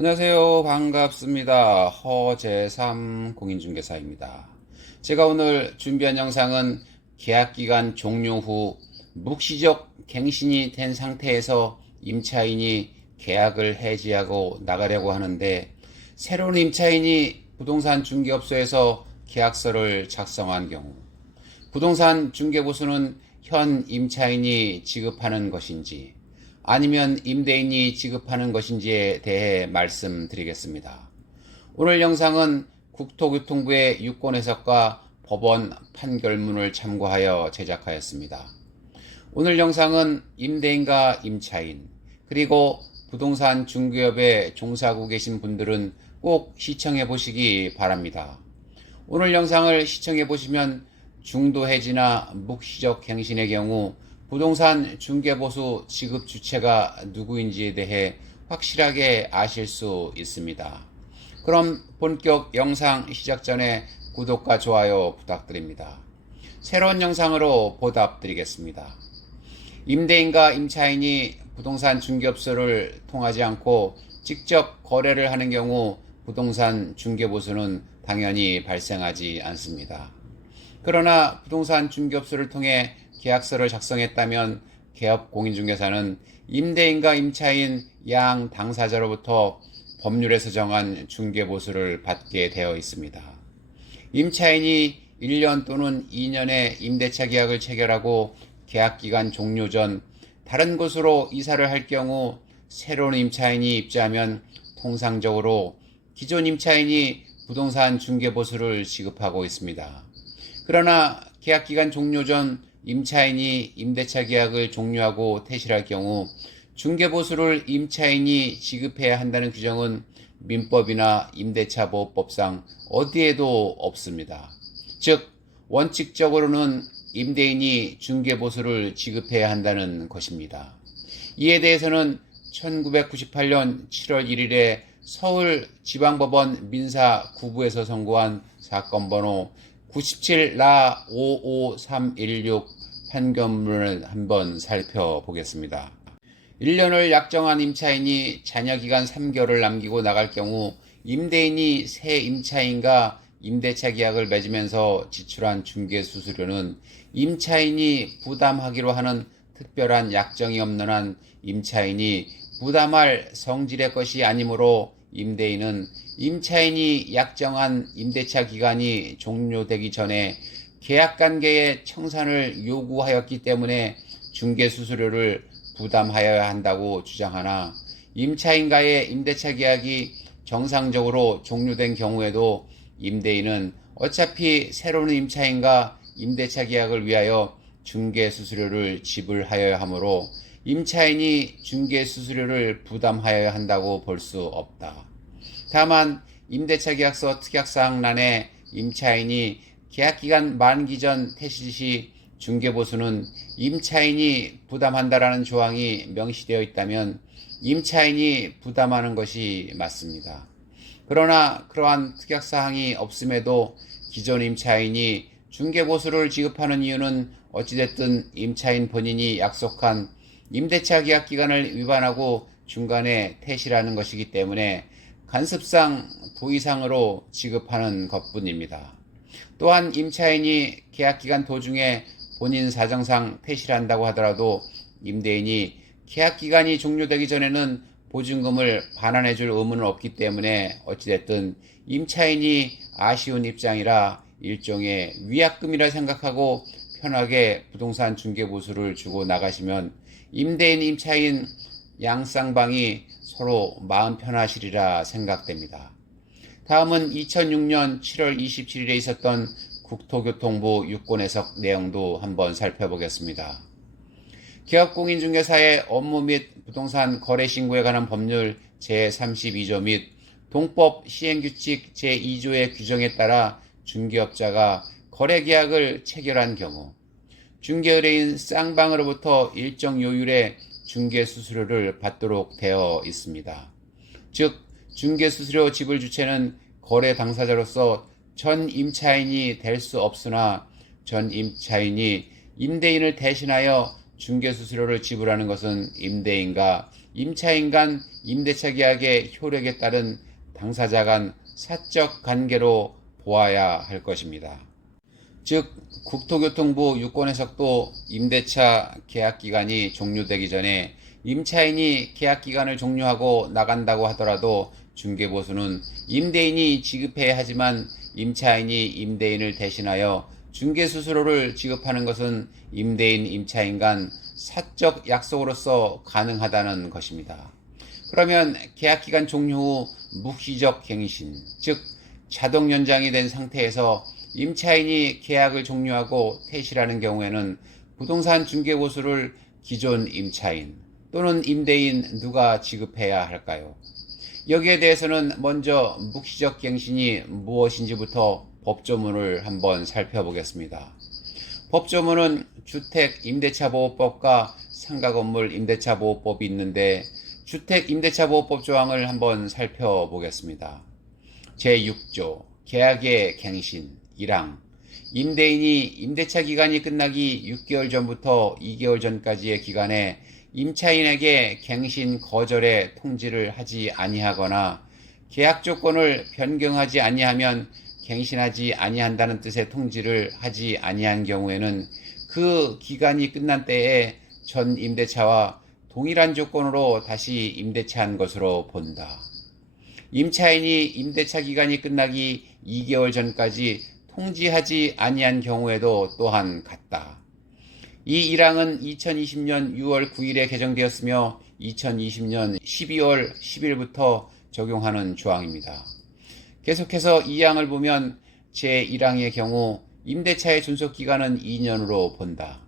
안녕하세요. 반갑습니다. 허재삼 공인중개사입니다. 제가 오늘 준비한 영상은 계약기간 종료 후 묵시적 갱신이 된 상태에서 임차인이 계약을 해지하고 나가려고 하는데, 새로운 임차인이 부동산 중개업소에서 계약서를 작성한 경우 부동산 중개보수는 현 임차인이 지급하는 것인지 아니면 임대인이 지급하는 것인지에 대해 말씀드리겠습니다. 오늘 영상은 국토교통부의 유권 해석과 법원 판결문을 참고하여 제작하였습니다. 오늘 영상은 임대인과 임차인, 그리고 부동산 중개업에 종사하고 계신 분들은 꼭 시청해 보시기 바랍니다. 오늘 영상을 시청해 보시면 중도 해지나 묵시적 갱신의 경우 부동산 중개보수 지급 주체가 누구인지에 대해 확실하게 아실 수 있습니다. 그럼 본격 영상 시작 전에 구독과 좋아요 부탁드립니다. 새로운 영상으로 보답드리겠습니다. 임대인과 임차인이 부동산 중개업소를 통하지 않고 직접 거래를 하는 경우 부동산 중개보수는 당연히 발생하지 않습니다. 그러나 부동산 중개업소를 통해 계약서를 작성했다면 개업공인중개사는 임대인과 임차인 양 당사자로부터 법률에서 정한 중개보수를 받게 되어 있습니다. 임차인이 1년 또는 2년의 임대차 계약을 체결하고 계약기간 종료 전 다른 곳으로 이사를 할 경우 새로운 임차인이 입주하면 통상적으로 기존 임차인이 부동산 중개보수를 지급하고 있습니다. 그러나 계약기간 종료 전 임차인이 임대차 계약을 종료하고 퇴실할 경우 중개보수를 임차인이 지급해야 한다는 규정은 민법이나 임대차보호법상 어디에도 없습니다. 즉, 원칙적으로는 임대인이 중개보수를 지급해야 한다는 것입니다. 이에 대해서는 1998년 7월 1일에 서울지방법원 민사 9부에서 선고한 사건 번호 97-55316 판결문을 한번 살펴보겠습니다. 1년을 약정한 임차인이 잔여기간 3개월을 남기고 나갈 경우 임대인이 새 임차인과 임대차 계약을 맺으면서 지출한 중개수수료는 임차인이 부담하기로 하는 특별한 약정이 없는 한 임차인이 부담할 성질의 것이 아니므로 임대인은 임차인이 약정한 임대차 기간이 종료되기 전에 계약관계의 청산을 요구하였기 때문에 중개수수료를 부담하여야 한다고 주장하나, 임차인과의 임대차 계약이 정상적으로 종료된 경우에도 임대인은 어차피 새로운 임차인과 임대차 계약을 위하여 중개수수료를 지불하여야 하므로 임차인이 중개수수료를 부담하여야 한다고 볼 수 없다. 다만 임대차 계약서 특약사항란에 임차인이 계약기간 만기 전 퇴실 시 중개보수는 임차인이 부담한다라는 조항이 명시되어 있다면 임차인이 부담하는 것이 맞습니다. 그러나 그러한 특약사항이 없음에도 기존 임차인이 중개보수를 지급하는 이유는 어찌됐든 임차인 본인이 약속한 임대차 계약 기간을 위반하고 중간에 퇴실하는 것이기 때문에 간섭상 도의상으로 지급하는 것뿐입니다. 또한 임차인이 계약기간 도중에 본인 사정상 퇴실한다고 하더라도 임대인이 계약기간이 종료되기 전에는 보증금을 반환해줄 의무는 없기 때문에 어찌됐든 임차인이 아쉬운 입장이라 일종의 위약금이라 생각하고 편하게 부동산 중개보수를 주고 나가시면 임대인, 임차인 양쌍방이 서로 마음 편하시리라 생각됩니다. 다음은 2006년 7월 27일에 있었던 국토교통부 유권 해석 내용도 한번 살펴보겠습니다. 개업공인중개사의 업무 및 부동산 거래신고에 관한 법률 제32조 및 동법 시행규칙 제2조의 규정에 따라 중개업자가 거래계약을 체결한 경우 중개의뢰인 쌍방으로부터 일정 요율의 중개수수료를 받도록 되어 있습니다. 즉, 중개수수료 지불 주체는 거래 당사자로서 전 임차인이 될 수 없으나 전 임차인이 임대인을 대신하여 중개수수료를 지불하는 것은 임대인과 임차인 간 임대차 계약의 효력에 따른 당사자 간 사적 관계로 보아야 할 것입니다. 즉, 국토교통부 유권해석도 임대차 계약 기간이 종료되기 전에 임차인이 계약 기간을 종료하고 나간다고 하더라도 중개보수는 임대인이 지급해야 하지만 임차인이 임대인을 대신하여 중개수수료를 지급하는 것은 임대인 임차인 간 사적 약속으로서 가능하다는 것입니다. 그러면 계약기간 종료 후 묵시적 갱신, 즉 자동 연장이 된 상태에서 임차인이 계약을 종료하고 퇴실하는 경우에는 부동산 중개보수를 기존 임차인 또는 임대인 누가 지급해야 할까요? 여기에 대해서는 먼저 묵시적 갱신이 무엇인지부터 법조문을 한번 살펴보겠습니다. 법조문은 주택임대차보호법과 상가건물 임대차보호법이 있는데 주택임대차보호법 조항을 한번 살펴보겠습니다. 제6조 계약의 갱신 1항 임대인이 임대차 기간이 끝나기 6개월 전부터 2개월 전까지의 기간에 임차인에게 갱신 거절의 통지를 하지 아니하거나 계약 조건을 변경하지 아니하면 갱신하지 아니한다는 뜻의 통지를 하지 아니한 경우에는 그 기간이 끝난 때에 전 임대차와 동일한 조건으로 다시 임대차한 것으로 본다. 임차인이 임대차 기간이 끝나기 2개월 전까지 통지하지 아니한 경우에도 또한 같다. 이 1항은 2020년 6월 9일에 개정되었으며 2020년 12월 10일부터 적용하는 조항입니다. 계속해서 2항을 보면 제1항의 경우 임대차의 존속기간은 2년으로 본다.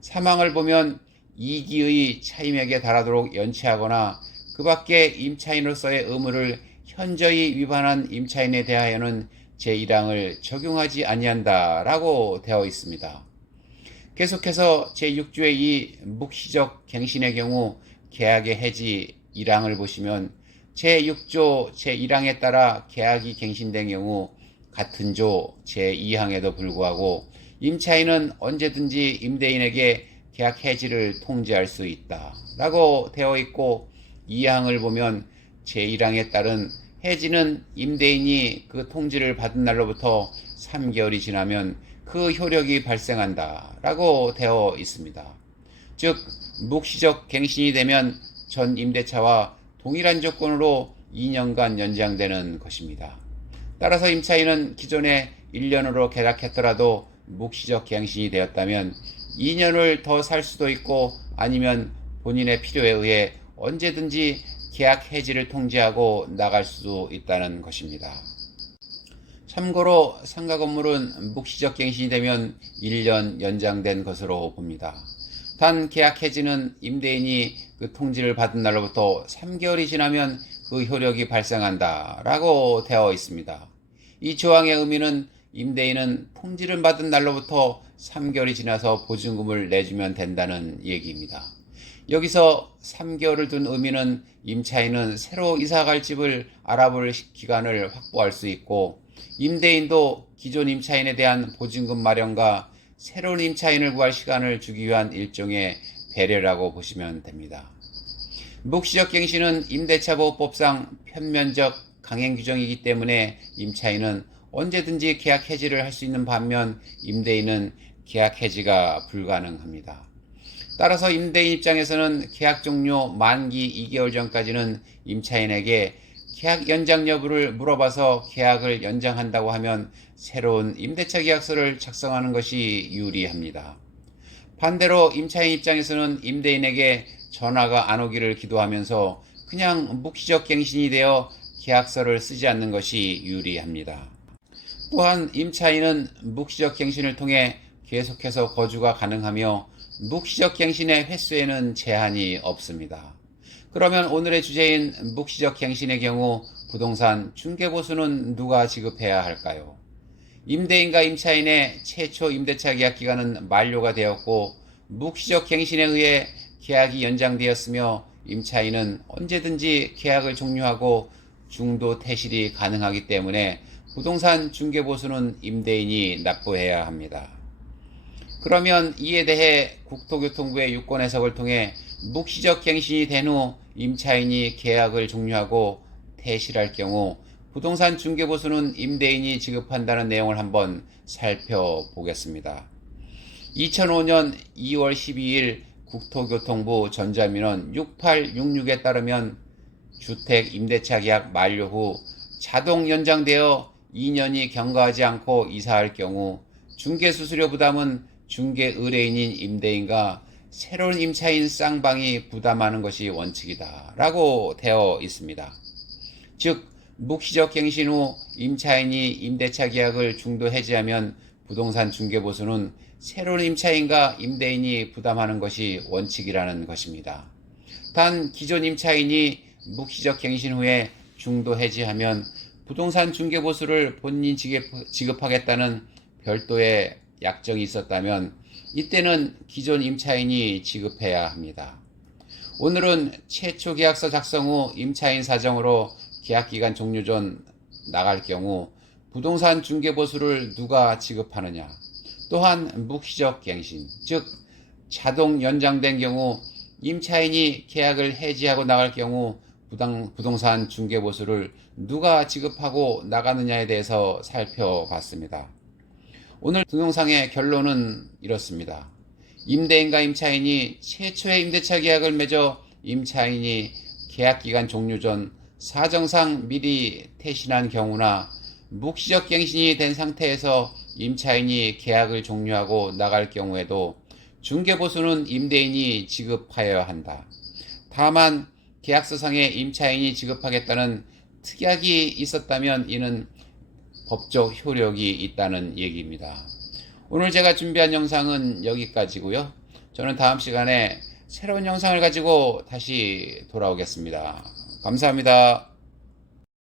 3항을 보면 2기의 차임액에 달하도록 연체하거나 그 밖에 임차인으로서의 의무를 현저히 위반한 임차인에 대하여는 제1항을 적용하지 아니한다 라고 되어 있습니다. 계속해서 제6조의 이 묵시적 갱신의 경우 계약의 해지 1항을 보시면 제6조 제1항에 따라 계약이 갱신된 경우 같은 조 제2항에도 불구하고 임차인은 언제든지 임대인에게 계약 해지를 통지할 수 있다 라고 되어 있고 2항을 보면 제1항에 따른 해지는 임대인이 그 통지를 받은 날로부터 3개월이 지나면 그 효력이 발생한다 라고 되어 있습니다. 즉 묵시적 갱신이 되면 전 임대차와 동일한 조건으로 2년간 연장되는 것입니다. 따라서 임차인은 기존에 1년으로 계약했더라도 묵시적 갱신이 되었다면 2년을 더 살 수도 있고 아니면 본인의 필요에 의해 언제든지 계약 해지를 통지하고 나갈 수도 있다는 것입니다. 참고로 상가 건물은 묵시적 갱신이 되면 1년 연장된 것으로 봅니다. 단 계약 해지는 임대인이 그 통지를 받은 날로부터 3개월이 지나면 그 효력이 발생한다 라고 되어 있습니다. 이 조항의 의미는 임대인은 통지를 받은 날로부터 3개월이 지나서 보증금을 내주면 된다는 얘기입니다. 여기서 3개월을 둔 의미는 임차인은 새로 이사갈 집을 알아볼 기간을 확보할 수 있고 임대인도 기존 임차인에 대한 보증금 마련과 새로운 임차인을 구할 시간을 주기 위한 일종의 배려라고 보시면 됩니다. 묵시적 갱신은 임대차보호법상 편면적 강행 규정이기 때문에 임차인은 언제든지 계약 해지를 할 수 있는 반면 임대인은 계약 해지가 불가능합니다. 따라서 임대인 입장에서는 계약 종료 만기 2개월 전까지는 임차인에게 계약 연장 여부를 물어봐서 계약을 연장한다고 하면 새로운 임대차 계약서를 작성하는 것이 유리합니다. 반대로 임차인 입장에서는 임대인에게 전화가 안 오기를 기도하면서 그냥 묵시적 갱신이 되어 계약서를 쓰지 않는 것이 유리합니다. 또한 임차인은 묵시적 갱신을 통해 계속해서 거주가 가능하며 묵시적 갱신의 횟수에는 제한이 없습니다. 그러면 오늘의 주제인 묵시적 갱신의 경우 부동산 중개보수는 누가 지급해야 할까요? 임대인과 임차인의 최초 임대차 계약 기간은 만료가 되었고 묵시적 갱신에 의해 계약이 연장되었으며 임차인은 언제든지 계약을 종료하고 중도 퇴실이 가능하기 때문에 부동산 중개보수는 임대인이 납부해야 합니다. 그러면 이에 대해 국토교통부의 유권 해석을 통해 묵시적 갱신이 된 후 임차인이 계약을 종료하고 퇴실할 경우 부동산 중개보수는 임대인이 지급한다는 내용을 한번 살펴보겠습니다. 2005년 2월 12일 국토교통부 전자민원 6866에 따르면 주택 임대차 계약 만료 후 자동 연장되어 2년이 경과하지 않고 이사할 경우 중개수수료 부담은 중개 의뢰인인 임대인과 새로운 임차인 쌍방이 부담하는 것이 원칙이다 라고 되어 있습니다. 즉 묵시적 갱신 후 임차인이 임대차 계약을 중도 해지하면 부동산 중개보수는 새로운 임차인과 임대인이 부담하는 것이 원칙이라는 것입니다. 단 기존 임차인이 묵시적 갱신 후에 중도 해지하면 부동산 중개보수를 본인 지급하겠다는 별도의 약정이 있었다면 이때는 기존 임차인이 지급해야 합니다. 오늘은 최초 계약서 작성 후 임차인 사정으로 계약기간 종료 전 나갈 경우 부동산 중개보수를 누가 지급하느냐, 또한 묵시적 갱신, 즉 자동 연장된 경우 임차인이 계약을 해지하고 나갈 경우 부동산 중개보수를 누가 지급하고 나가느냐에 대해서 살펴봤습니다. 오늘 동영상의 결론은 이렇습니다. 임대인과 임차인이 최초의 임대차 계약을 맺어 임차인이 계약기간 종료 전 사정상 미리 퇴실한 경우나 묵시적 갱신이 된 상태에서 임차인이 계약을 종료하고 나갈 경우에도 중개보수는 임대인이 지급하여야 한다. 다만 계약서상에 임차인이 지급하겠다는 특약이 있었다면 이는 법적 효력이 있다는 얘기입니다. 오늘 제가 준비한 영상은 여기까지고요. 저는 다음 시간에 새로운 영상을 가지고 다시 돌아오겠습니다. 감사합니다.